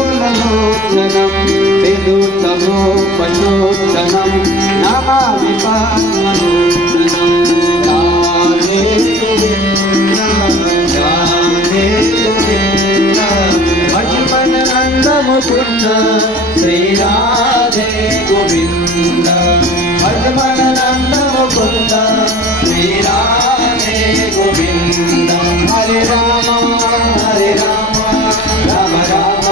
विशाललोललोचनं विदुतमोपलोचनं नमामि पावनलोचनं राधे गोविन्द राधे गोविन्द भजमन नन्द मुकुन्द श्री राधे गोविन्द भजमन नन्द मुकुन्द श्री राधे गोविन्द हरे राम हरे राम राम राम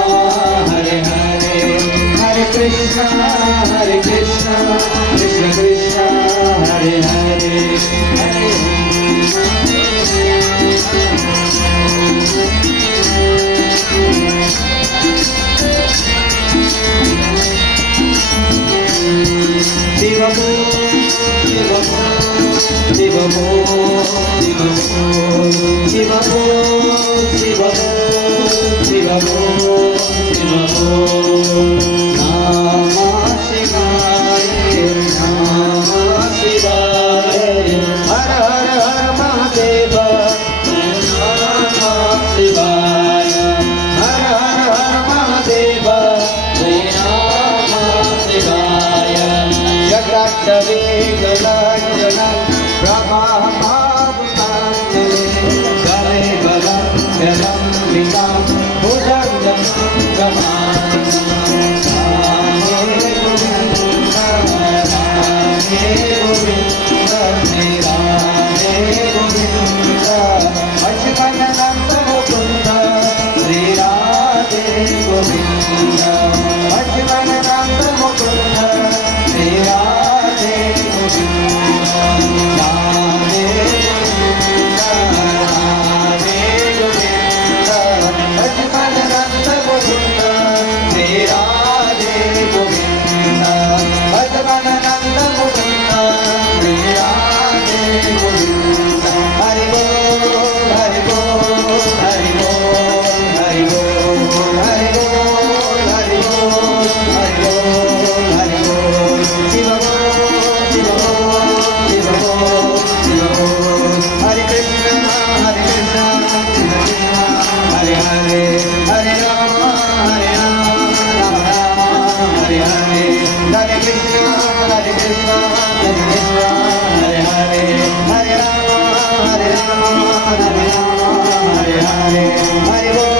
हरे हरे हरे कृष्ण कृष्ण कृष्ण हरे हरे हरे शिव शिव शिव शिव शिव शिव शिव नमः शिवाय नमः शिवाय हर हर हर महादेव नमः शिवाय हर हर हर महादेव नमः शिवाय जटाटवे गलांजनं प्रभामावतारे गले गलं गलं विदां भुजंगं Hare Rama, Hare Rama, Hare Hare, Hare Rama.